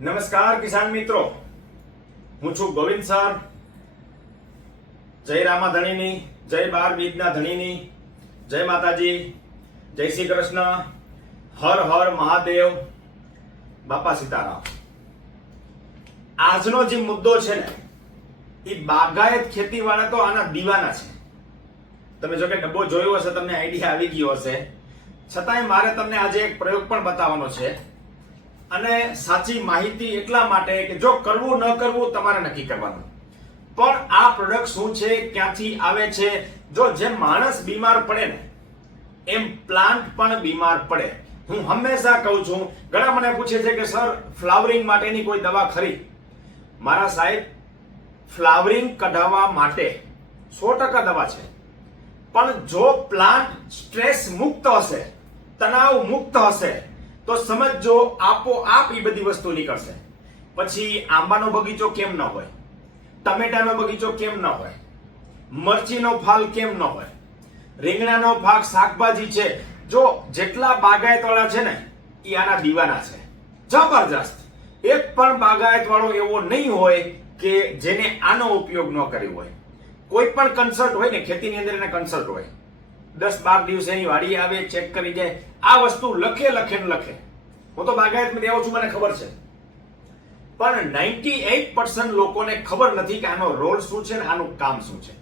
નમસ્કાર કિસાન મિત્રો, હું છું ગોવિંદ સર. જય રામા ધણીની, જય બાર બીજના ધણીની, જય માતાજી, જય શ્રી કૃષ્ણ, હર હર મહાદેવ, બાપા સીતારામ. આજનો જે મુદ્દો છે ને, એ બાગાયત ખેતી વાળા તો આના દીવાના છે. તમે જો કે ડબ્બો જોયો હશે, તમને આઈડિયા આવી ગયો હશે, છતાંય મારે તમને આજે એક પ્રયોગ પણ બતાવવાનો છે. અને સાચી માહિતી એટલા માટે કે જો કરવું ન કરવું તમારે નક્કી કરવાનું. પણ આ પ્રોડક્ટ શું છે, ક્યાંથી આવે છે, જો જેમ માણસ બીમાર પડે ને એમ પ્લાન્ટ પણ બીમાર પડે. હું હંમેશા કહું છું, ઘણા મને પૂછે છે કે સર ફ્લાવરિંગ માટેની કોઈ દવા ખરી? મારા સાહેબ, ફ્લાવરિંગ કઢાવવા માટે 100% દવા છે. પણ જો પ્લાન્ટ સ્ટ્રેસ મુક્ત હશે, તણાવ મુક્ત હશે, તો સમજો આપોઆપ એ બધી વસ્તુ નીકળશે. પછી આંબાનો બગીચો કેમ ન હોય, ટમેટાનો બગીચો કેમ ન હોય, મરચીનો ફાલ કેમ ન હોય, રીંગણાનો ભાગ, શાકભાજી છે. જો જેટલા બાગાયત વાળા છે ને એ આના દીવાના છે, જબરજસ્ત. એક પણ બાગાયત વાળો એવો નહીં હોય કે જેને આનો ઉપયોગ ન કર્યો હોય. કોઈ પણ કન્સલ્ટ હોય ને, ખેતીની અંદર એને કન્સલ્ટ હોય, 10-12 દિવસે એની વાડી આવે, ચેક કરી જાય, આ વસ્તુ લખે. હું તો બાગાયતમાં આવું છું, મને ખબર છે. પણ 98% લોકોને ખબર નથી કે આનો રોલ શું છે ને આનું કામ શું છે.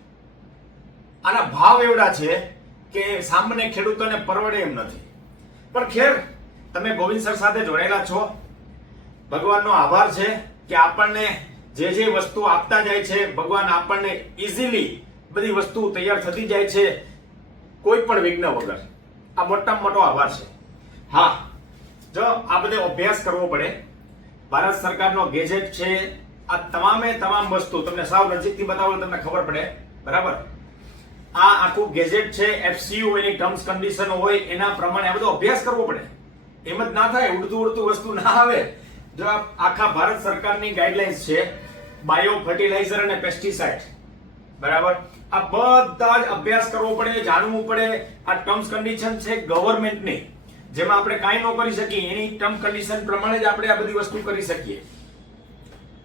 આના ભાવ એવડા છે કે સામાન્ય ખેડૂતોને પરવડે એમ નથી. પણ ખેર, તમે ગોવિંદ સર સાથે જોડાયેલા છો. ભગવાનનો આભાર છે કે આપણને જે વસ્તુ આપતા જાય છે, ભગવાન આપણને ઇઝીલી બધી વસ્તુ તૈયાર થતી જાય છે, કોઈ પણ વિઘ્ન વગર. આ મોટામાં મોટો આભાર છે. હા, જો આ બધો અભ્યાસ કરવો પડે. ભારત સરકારનો ગેજેટ છે. આ તમામ વસ્તુ તમને સાવ નજીકથી બતાવો તમને ખબર પડે, બરાબર? આ આખું ગેજેટ છે, FCU એની ટર્મ્સ કન્ડિશન હોય એના પ્રમાણે આ બધો અભ્યાસ કરવો પડે. એમ જ ના થાય, ઉડતું વસ્તુ ના આવે. જો આખા ભારત સરકારની ગાઈડલાઇન્સ છે, બાયો ફર્ટિલાઇઝર અને પેસ્ટિસાઇડ, બરાબર? આ બધા જ અભ્યાસ કરવો પડે, જાણવું પડે. આ ટર્મ્સ કન્ડિશન છે ગવર્મેન્ટની, જેમાં આપણે કાંઈ ન કરી શકીએ. એની ટર્મ કન્ડિશન પ્રમાણે જ આપણે આ બધી વસ્તુ કરી શકીએ.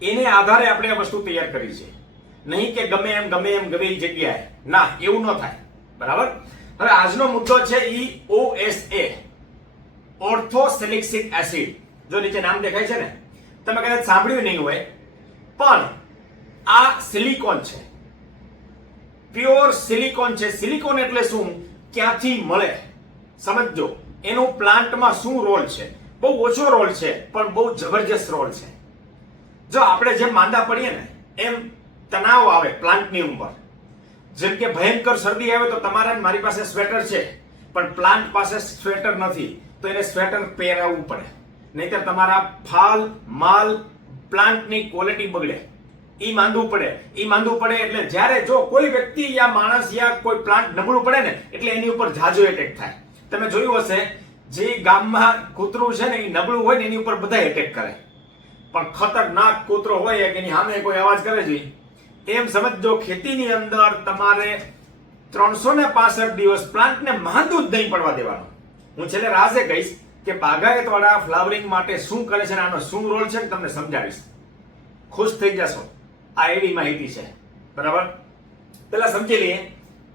એને આધારે આપણે આ વસ્તુ તૈયાર કરી છે, નહીં કે ગમે એમ ગમે એ જગ્યાએ. ના, એવું ન થાય, બરાબર? હવે આજનો મુદ્દો છે OSA, ઓર્થોસેલિસિક એસિડ. જો નીચે નામ દેખાય છે ને, તમે કદાચ સાંભળ્યું નહીં હોય, પણ આ સિલિકોન છે, પ્યોર સિલિકોન છે. સિલિકોન એટલે શું, ક્યાંથી મળે સમજો. એનું પ્લાન્ટમાં શું રોલ છે? બહુ ઓછો રોલ છે, પણ બહુ જબરજસ્ત રોલ છે. જો આપણે જેમ માંદા પડીએ ને એમ તણાવ આવે પ્લાન્ટની ઉપર. જેમ કે ભયંકર શરદી આવે તો તમારા મારી પાસે સ્વેટર છે, પણ પ્લાન્ટ પાસે સ્વેટર નથી, તો એને સ્વેટર પહેરાવવું પડે. નહીતર તમારા ફાલ, માલ, પ્લાન્ટની ક્વોલિટી બગડે. ઈ માંદવું પડે. એટલે જ્યારે જો કોઈ વ્યક્તિ યા માણસ યા કોઈ પ્લાન્ટ નબળું પડે ને, એટલે એની ઉપર ઝાઝો એટેક થાય. તમે જોયું હશે, જે ગામમાં કૂતરું છે ને એ નબળું હોય ને એની ઉપર બધા એટેક કરે. પણ ખતરનાક કૂતરો હોય કે એની સામે કોઈ અવાજ કરે છે, એમ સમજો ખેતીની અંદર તમારે 365 દિવસ પ્લાન્ટને માંદું જ નહીં પડવા દેવાનું. હું છેલ્લે રાઝે કહીશ કે બાગાયત વાળા ફ્લાવરિંગ માટે શું કરે છે, આનો શું રોલ છે, તમને સમજાવીશ. ખુશ થઈ જશો. આ એવી માહિતી છે, બરાબર? પેલા સમજી લઈએ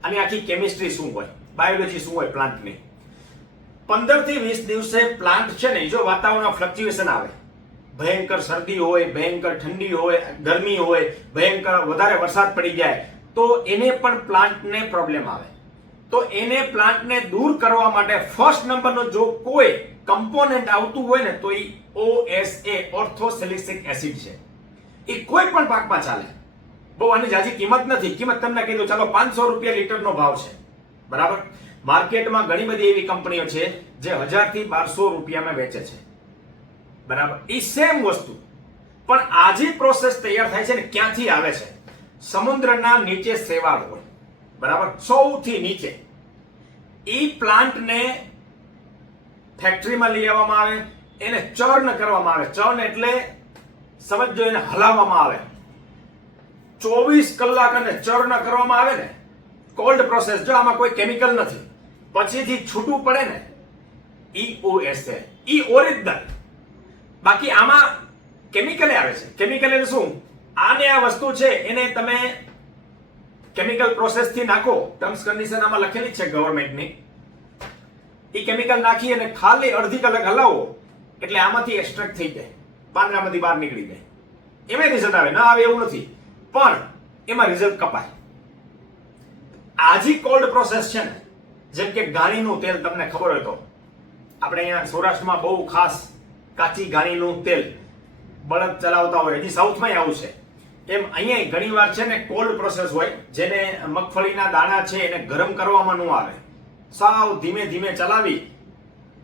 આની આખી કેમિસ્ટ્રી શું હોય, બાયોલોજી શું હોય પ્લાન્ટની. 15 થી 20 દિવસે પ્લાન્ટ છે ને, જો વાતાવરણમાં ફ્લક્ચ્યુએશન આવે, ભયંકર શરદી હોય, ભયંકર ઠંડી હોય, ગરમી હોય, ભયંકર વધારે વરસાદ પડી જાય, તો એને પણ પ્લાન્ટને પ્રોબ્લેમ આવે. તો એને પ્લાન્ટને દૂર કરવા માટે ફર્સ્ટ નંબરનો જો કોઈ કમ્પોનન્ટ આવતું હોય ને, તો એ OSA, ઓર્થોસેલિસિક એસિડ છે. એ કોઈ પણ પાકમાં ચાલે. બહુ આની જાજી કિંમત નથી. કિંમત તમને કીધું, ચાલો 500 રૂપિયા લીટરનો ભાવ છે, બરાબર? માર્કેટમાં ઘણી બધી એવી કંપનીઓ છે જે 1000 થી 1200 રૂપિયામાં વેચે છે, બરાબર? એ સેમ વસ્તુ. પણ આ જે પ્રોસેસ તૈયાર થાય છે ને, ક્યાંથી આવે છે? સમુદ્રના નીચે શેવાળ હોય, બરાબર? સૌથી નીચે. એ પ્લાન્ટને ફેક્ટરીમાં લઈ આવવામાં આવે, એને ચર્ન કરવામાં આવે. ચર્ન એટલે સમજો એને હલાવવામાં આવે. 24 કલાક અને ચર્ન કરવામાં આવે ને, કોલ્ડ પ્રોસેસ. જો આમાં કોઈ કેમિકલ નથી, પછીથી છૂટું પડે ને, OSA, ઓરિજિનલ. બાકી આમાં કેમિકલ આવે છે. કેમિકલ એટલે શું? આને આ વસ્તુ છે એને તમે કેમિકલ પ્રોસેસ થી નાખો. ટર્મ્સ કન્ડિશન આમાં લખેલી જ છે ગવર્મેન્ટની. એ કેમિકલ નાખી અને ખાલી અડધી કલાક હલાવો એટલે આમાંથી એક્સ્ટ્રેક્ટ થઈ જાય, પાંદડામાંથી બહાર નીકળી જાય. એમાં રિઝલ્ટ આવે, ના આવે એવું નથી, પણ એમાં રિઝલ્ટ કપાય. આજી કોલ્ડ પ્રોસેસ છે ને, જેમ કે ઘાણીનું તેલ તમને ખબર હોય તો આપણે અહીંયા સૌરાષ્ટ્રમાં બહુ ખાસ કાચી ઘાણીનું તેલ બળદ ચલાવતા હોય, હજી સાઉથમાં આવું છે. એમ અહીંયા ઘણી વાર છે ને કોલ્ડ પ્રોસેસ હોય, જેને મગફળીના દાણા છે એને ગરમ કરવામાં ન આવે, સાવ ધીમે ધીમે ચલાવી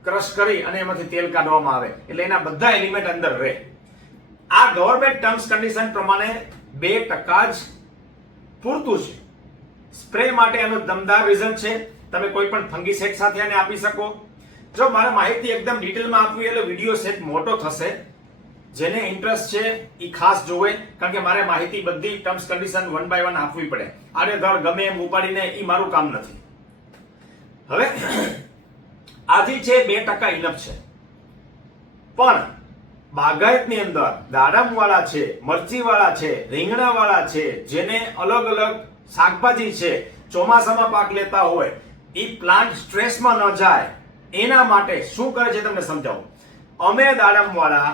ક્રશ કરી અને એમાંથી તેલ કાઢવામાં આવે, એટલે એના બધા એલિમેન્ટ અંદર રહે. આ ગવર્મેન્ટ ટર્મ્સ કન્ડિશન પ્રમાણે 2% જ પૂરતું છે. સ્પ્રે માટે એનો દમદાર રિઝલ્ટ છે. તમે કોઈ પણ ફંગીસાઇડ સાથે આને આપી શકો. જો મારે માહિતી એકદમ ડિટેલમાં આપવી એટલે વિડીયો સેટ મોટો થશે. જેને ઇન્ટરેસ્ટ છે એ ખાસ જોવે, કારણ કે મારે માહિતી બધી ટર્મ્સ કન્ડિશન 1 by 1 આપવી પડે. આડેધડ ગમે એમ ઉપાડીને એ મારું કામ નથી. હવે આજી છે 2% ઇનફ છે, પણ બાગાયતની અંદર દાડમ વાળા છે, મરચી વાળા છે, રીંગણા વાળા છે, જેને અલગ અલગ શાકભાજી છે, ચોમાસામાં પાક લેતા હોય, એ પ્લાન્ટ સ્ટ્રેસમાં ન જાય એના માટે શું કરે છે તમને સમજાવું. અમે દાડમ વાળા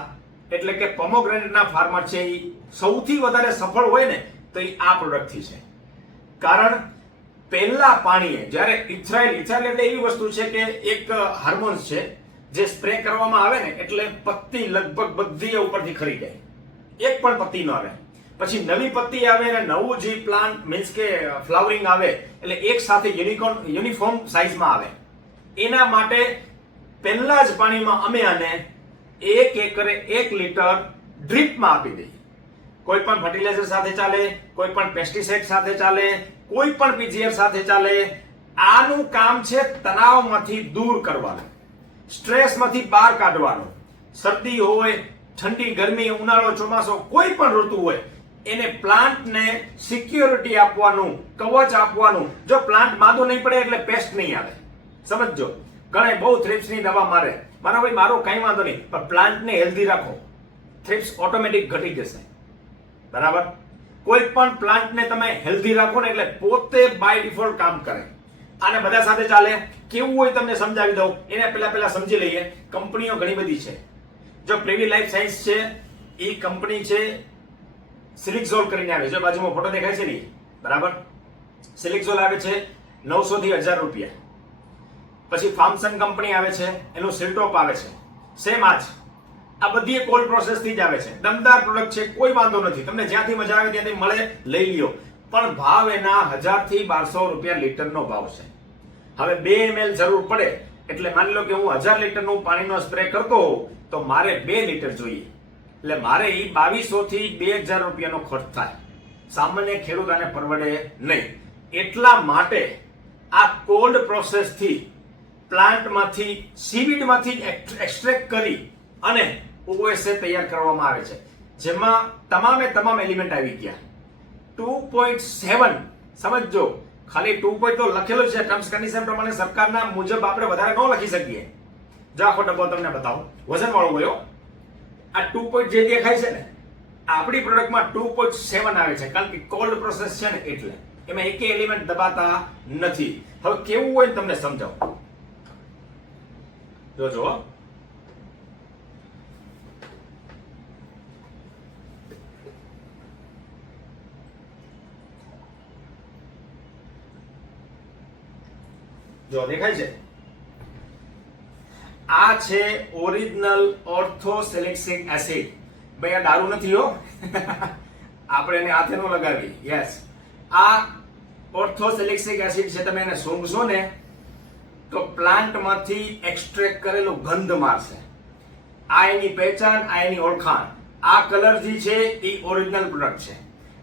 એટલે કે પોમોગ્રેનેટના ફાર્મર છે, એ સૌથી વધારે સફળ હોય ને તો એ આ પ્રોડક્ટથી છે. કારણ પહેલા પાણીએ જ્યારે ઇથરાઇલ એટલે એવી વસ્તુ છે કે એક હાર્મોન્સ છે, જે સ્પ્રે કરવામાં આવે ને એટલે પત્તી લગભગ બધી ઉપરથી ખરી જાય, એક પણ પત્તી ન આવે. પછી નવી પત્તી આવે અને નવું જે પ્લાન્ટ મીન્સ કે ફ્લાવરિંગ આવે એટલે એક સાથે યુનિફોર્મ સાઇઝમાં આવે. એના માટે પહેલા જ પાણીમાં અમે આને 1 એકરે 1 લીટર ડ્રીપમાં આપી દઈએ. કોઈ પણ ફર્ટિલાઇઝર સાથે ચાલે, કોઈ પણ પેસ્ટિસાઇડ સાથે ચાલે, કોઈ પણ પીજીઆર સાથે ચાલે. આનું કામ છે તણાવમાંથી દૂર કરવાનું, સ્ટ્રેસમાંથી બહાર કાઢવાનું. શરદી હોય, ઠંડી, ગરમી, ઉનાળો, ચોમાસો, કોઈ પણ ઋતુ હોય, એને પ્લાન્ટને સિક્યોરિટી આપવાનું, કવચ આપવાનું. જો પ્લાન્ટ માંદો નહીં પડે એટલે પેસ્ટ નહીં આવે. સમજો, ઘણા બહુ થ્રિપ્સની દવા મારે, મારા ભાઈ મારો કઈ વાંધો નહીં, પણ પ્લાન્ટને હેલ્ધી રાખો, થ્રિપ્સ ઓટોમેટિક ઘટી જશે. બરાબર? કોઈ પણ પ્લાન્ટને તમે હેલ્ધી રાખો ને એટલે પોતે બાય ડિફોલ્ટ કામ કરે. આને બધા સાથે ચાલે. કેવું હોય તમને સમજાવી દઉં. એને પહેલા સમજી લઈએ. કંપનીઓ ઘણી બધી છે. જો પ્રિવી લાઈફ સાયન્સ છે, એ કંપની છે સિલિક્ઝોલ કરીને આવે છે, બાજુમાં ફોટો દેખાય છે ને, બરાબર? સિલિક્ઝોલ આવે છે 900 થી 1000 રૂપિયા. પછી ફાર્મસન કંપની આવે છે, એનું સિલ્ટોપ આવે છે, સેમ આ જ. આ બધી કોલ્ડ પ્રોસેસ થી જ આવે છે. દમદાર પ્રોડક્ટ છે, કોઈ વાંધો નથી. તમને જ્યાંથી મજા આવે ત્યાંથી મળે, લઈ લ્યો. પણ ભાવ એના 1000 થી 1200 રૂપિયા લીટરનો ભાવ છે. હવે 2 ml જરૂર પડે એટલે માની લો કે હું 1000 લીટરનું પાણીનો સ્પ્રે કરતો હોઉં તો મારે 2 લીટર જોઈએ, એટલે મારે એ 2200 થી 2000 રૂપિયાનો ખર્ચ થાય. સામાન્ય ખેડૂત આને પરવડે નહીં. એટલા માટે આ કોલ્ડ પ્રોસેસ થી પ્લાન્ટમાંથી સીવીડમાંથી એક્સ્ટ્રેક્ટ કરી અને ઓએસએ તૈયાર કરવામાં આવે છે, જેમાં તમામ એલિમેન્ટ આવી ગયા. 2.7 સમજો, ખાલી 2 તો લખેલું છે ટર્મ્સ કન્ડિશન પ્રમાણે. સરકારના મુજબ આપણે વધારે ન લખી શકીએ. જો આખો ડબ્બો તમને બતાવું, વજન વાળો ગયો. આ 2 જે દેખાય છે ને, આપણી પ્રોડક્ટમાં 2.7 આવે છે, કારણ કે કોલ્ડ પ્રોસેસ છે ને એટલે એમાં એક એલિમેન્ટ દબાતા નથી. હવે કેવું હોય તમને સમજાવું. જોજો, જો દેખાય છે, આ છે ઓરિજિનલ ઓર્થોસેલેક્સિક એસિડ. ભાઈ આ દારૂ નથી હો, આપણે એને હાથે ન લગાવી. યસ, આ ઓર્થોસેલેક્સિક એસિડ છે. તમે એને સૂંઘશો ને તો પ્લાન્ટમાંથી એક્સ્ટ્રેક્ટ કરેલું ગંધ મારશે. આ એની પહેચાન, આ એની ઓળખાણ. આ કલર જે છે એ ઓરિજિનલ પ્રોડક્ટ છે.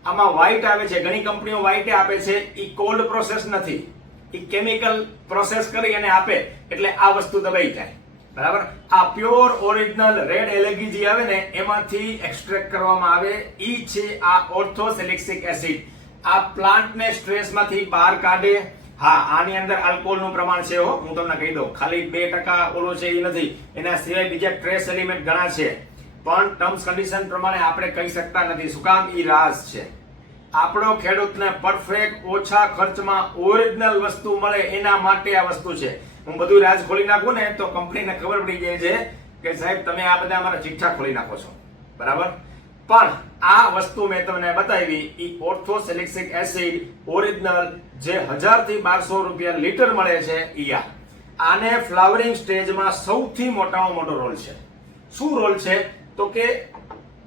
આમાં વ્હાઇટ આવે છે, ઘણી કંપનીઓ વ્હાઇટ આપે છે, એ કોલ્ડ પ્રોસેસ નથી, એ કેમિકલ પ્રોસેસ કરી અને આપે એટલે આ વસ્તુ દબાઈ જાય. બરાબર? આ પ્યોર ઓરિજિનલ રેડ એલગી જે આવે ને એમાંથી એક્સ્ટ્રેક્ટ કરવામાં આવે, ઈ છે આ ઓર્થોસેલેક્સિક એસિડ. આ પ્લાન્ટને સ્ટ્રેસમાંથી બહાર કાઢે. હા, આની અંદર આલ્કોહોલનું પ્રમાણ છે હો, હું તમને કહી દઉં. ખાલી 2% ઓલો છે એ નથી, એના સિવાય બીજા ટ્રેસ એલિમેન્ટ ઘણા છે. પણ ટર્મ્સ કન્ડિશન પ્રમાણે આપણે કહી શકતા નથી. શું કામ? ઈ રાજ છે. આપણો ખેડૂતને પરફેક્ટ ઓછા ખર્ચમાં ઓરિજિનલ વસ્તુ મળે એના માટે આ વસ્તુ છે. હું બધું રાજ ખોલી નાખું ને તો કંપનીને ખબર પડી જાય છે કે સાહેબ તમે આ બધા અમારા ચિઠ્ઠા ખોલી નાખો છો, બરાબર. પણ આ વસ્તુ મેં તમને બતાવી, ઈ ઓર્થોસેલિસિક એસિડ ઓરિજિનલ જે 1000 થી 1200 રૂપિયા લીટર મળે છે, ઈ આને ફ્લાવરિંગ સ્ટેજમાં સૌથી મોટામાં મોટો રોલ છે. શું રોલ છે? તો કે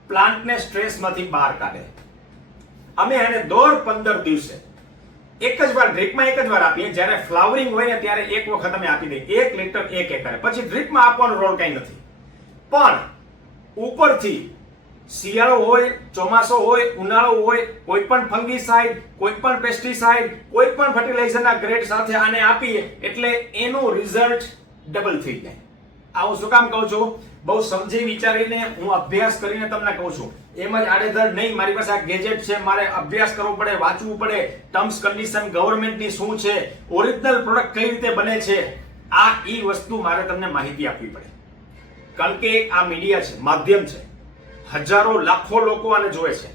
પ્લાન્ટને સ્ટ્રેસમાંથી બહાર કાઢે. અમે એને દર 15 દિવસે એક જ વાર ડ્રીપમાં એક જ વાર આપીએ. જ્યારે ફ્લાવરિંગ હોય ને ત્યારે એક વખત અમે આપી દઈએ 1 લીટર 1 એકરે. પછી ડ્રીપમાં આપવાનો રોલ કઈ નથી. પણ ઉપરથી શિયાળો હોય, ચોમાસો હોય, ઉનાળો હોય, કોઈ પણ ફંગીસાઇડ, કોઈ પણ પેસ્ટિસાઇડ, કોઈ પણ ફર્ટિલાઇઝરના ગ્રેડ સાથે આને આપીએ એટલે એનું રિઝલ્ટ ડબલ થઈ જાય. આ હું શું કામ કહું છું? બહુ સમજી વિચારીને હું અભ્યાસ કરીને તમને કહું છું. એમ જ આડેધડ નહીં, મારી પાસે આ ગેજેટ છે, મારે અભ્યાસ કરવો પડે, વાંચવું પડે, ટર્મ્સ કન્ડિશન ગવર્મેન્ટની શું છે, ઓરિજિનલ પ્રોડક્ટ કઈ રીતે બને છે, આ ઈ વસ્તુ મારે તમને માહિતી આપવી પડે. કારણ કે આ મીડિયા છે, માધ્યમ છે, હજારો લાખો લોકો આને જોવે છે.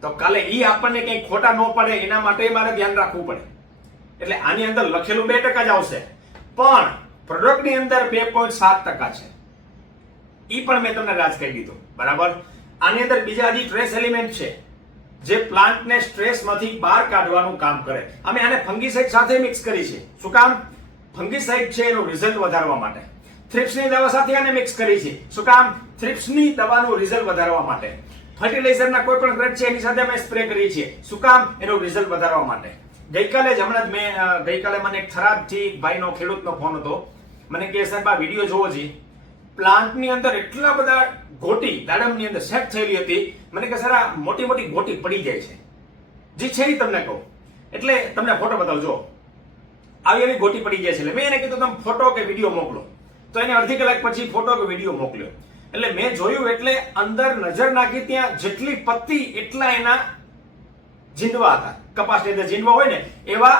તો કાલે ઈ આપણને કંઈ ખોટા ન પડે એના માટે મારે ધ્યાન રાખવું પડે. એટલે આની અંદર લખેલું 2% જ આવશે, પણ પ્રોડક્ટની અંદર 2.7% છે. ઈ પણ મેં તમને રાજ કહી દીધું, બરાબર. આની અંદર બીજા હજી ટ્રેસ એલિમેન્ટ છે જે પ્લાન્ટને સ્ટ્રેસમાંથી બહાર કાઢવાનું કામ કરે. અમે આને ફંગીસાઇડ સાથે મિક્સ કરી છે. શું કામ? ફંગીસાઇડ છે એનું રિઝલ્ટ વધારવા માટે. થ્રિપ્સની દવા સાથે આને મિક્સ કરી છે. શું કામ? થ્રિપ્સની દવાનું રિઝલ્ટ વધારવા માટે. ફર્ટિલાઇઝરના કોઈ પણ ગ્રેડ છે એની સાથે અમે સ્પ્રે કરીએ છીએ. શું કામ? એનું રિઝલ્ટ વધારવા માટે. ગઈકાલે મને એક થરાદથી ભાઈનો ખેડૂતનો ફોન હતો. મને કહે સાહેબ આ વિડીયો જોવો છે, પ્લાન્ટની અંદર એટલા બધા ગોટી દાડમની અંદર સેટ થયેલી હતી. મને કહે સર આ મોટી મોટી ગોટી પડી જાય છે. જે છે એ તમને કહું એટલે તમને ફોટો બતાવજો. આવી એવી ગોટી પડી જાય છે. એટલે મેં એને કીધું તમે ફોટો કે વિડીયો મોકલો. તો એને અડધી કલાક પછી ફોટો કે વિડીયો મોકલ્યો. એટલે મેં જોયું એટલે અંદર નજર નાખી ત્યાં જેટલી પત્તી એટલા એના જીંડવા હતા. કપાસની અંદર જીંડવા હોય ને એવા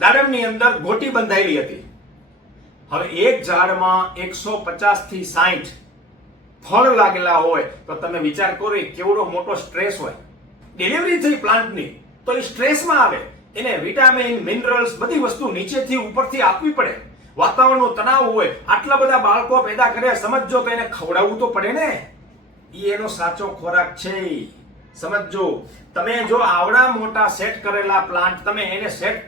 દાડમની અંદર ગોટી બંધાયેલી હતી. હવે એક ઝાડમાં 150 થી 60 ફળ લાગેલા હોય તો તમે વિચાર કરો કેવડો મોટો સ્ટ્રેસ હોય. ડિલિવરી થઈ પ્લાન્ટની તો એ સ્ટ્રેસમાં આવે. એને વિટામિન, મિનરલ્સ બધી વસ્તુ નીચેથી ઉપરથી આપવી પડે. વાતાવરણનો તણાવ હોય, આટલા બધા બાળકો પેદા કર્યા, સમજો તો એને ખવડાવવું તો પડે ને. એ એનો સાચો ખોરાક છે, સમજો. તમે જો આવડા મોટા સેટ કરેલા પ્લાન્ટ તમે એને સેટ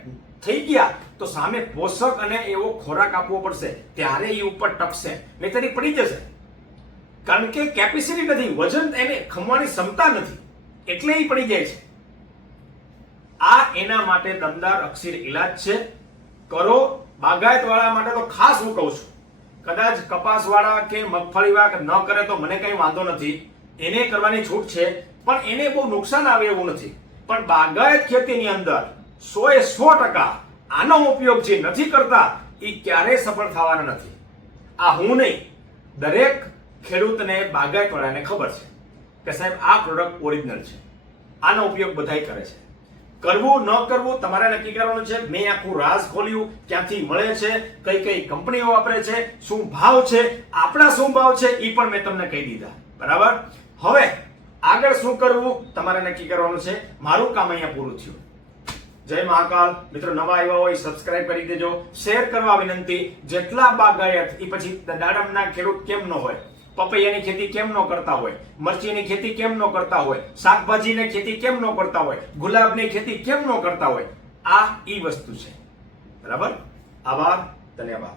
થઈ ગયા તો સામે પોષક અને એવો ખોરાક આપવો પડશે, ત્યારે એ ઉપર ટપશે, નહીંતર એ પડી જશે. કારણ કે કેપેસિટી નથી, વજન એને ખમવાની ક્ષમતા નથી, એટલે એ પડી જાય છે. આ એના માટે દમદાર અક્ષીર ઇલાજ છે. કરો. બાગાયત વાળા માટે તો ખાસ હું કહું છું. કદાચ કપાસ વાળા કે મગફળી વાળા ન કરે તો મને કઈ વાંધો નથી, એને કરવાની છૂટ છે, પણ એને બહુ નુકસાન આવે એવું નથી. પણ બાગાયત ખેતીની અંદર 100% આનો ઉપયોગ જે નથી કરતા એ ક્યારેય સફળ થવાના નથી. આ હું નહીં, દરેક ખેડૂતને બાગાયત વાળાને ખબર છે કે સાહેબ આ પ્રોડક્ટ ઓરિજિનલ છે, આનો ઉપયોગ બધાય કરે છે. કરવું ન કરવું તમારે નક્કી કરવાનું છે. મેં આખું રાજ ખોલ્યું, ક્યાંથી મળે છે, કઈ કઈ કંપનીઓ વાપરે છે, શું ભાવ છે, આપણા શું ભાવ છે એ પણ મેં તમને કહી દીધા, બરાબર. હવે આગળ શું કરવું તમારે નક્કી કરવાનું છે. મારું કામ અહીંયા પૂરું થયું. જય મહાકાલ. મિત્રો નવા આવ્યા હોય સબસ્ક્રાઇબ કરી દેજો, શેર કરવા વિનંતી. જેટલા બાગાયત એ પછી દાડમના ખેડૂત કેમ ન હોય, પપૈયાની ખેતી કેમ ન કરતા હોય, મરચીની ખેતી કેમ ન કરતા હોય, શાકભાજીની ખેતી કેમ ન કરતા હોય, ગુલાબની ખેતી કેમ ન કરતા હોય, આ ઈ વસ્તુ છે, બરાબર. આભાર, ધન્યવાદ.